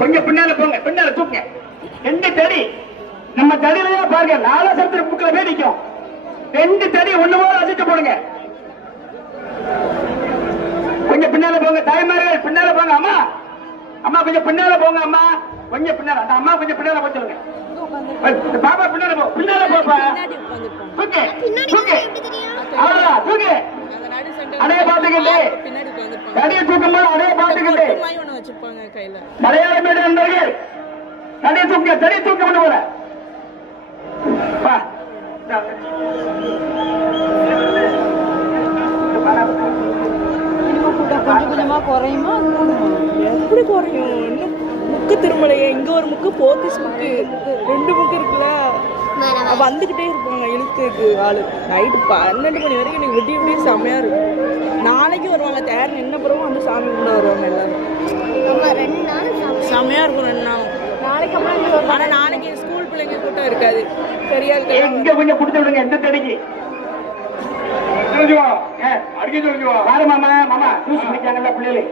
கொஞ்சம் பின்னால போங்க, பின்னால தூக்குங்க. 2 தடி நம்ம தடியில பாருங்க, 4 சமுத்திர புக்கில போய் நிற்கும். 2 தடி ஒண்ணு போல வச்சுட்டு போடுங்க. கொஞ்சம் பின்னால போங்க தாய்மார்கள், பின்னால போங்க. அம்மா அம்மா கொஞ்சம் பின்னால போங்க. அம்மா கொஞ்சம் பின்னால, அந்த அம்மா கொஞ்சம் பின்னால போக சொல்லுங்க. பாப்பா பின்னால போ, பின்னால போப்பா. தூக்கு தூக்கு, அவ்வளவுதான் தூக்கு. அடைய பாத்துக்கிட்டு தடியை தூக்கும் போது அடைய பாத்துக்கிட்டு மலையாள நண்பர்கள் தடியை தூக்க, தடியை தூக்க கொண்டு போல. கொஞ்சம் கொஞ்சமா குறையுமா? எப்படி குறையும்? இன்னும் முக்கு திருமலையே, இங்க ஒரு முக்கு, போத்திஸ் முக்கு, 2 முக்கு இருக்குல்ல, வந்துகிட்டே இருப்பாங்க இழுக்கு ஆளு. நைட்டு 12 மணி வரைக்கும் எனக்கு விட்டிய விட்டிய செம்மையா இருக்கும். நாளைக்கு வருவாங்க, தேர் நின்ன பிறகு வந்து சாமி கும்பிட வருவாங்க எல்லாரும். செம்மையா இருக்கும் 2 நாளும். நாளைக்கு அப்புறம் ஆனா நாளைக்கு ஸ்கூல் பிள்ளைங்க கூட்டம் இருக்காது. சரியா இங்க கொஞ்சம் கொடுத்து விடுங்க. எந்த தடிக்கு அடிக்க சொல்லுவா. மாமா மாமா ஜூஸ் குடிக்காங்கல்ல பிள்ளைகள்.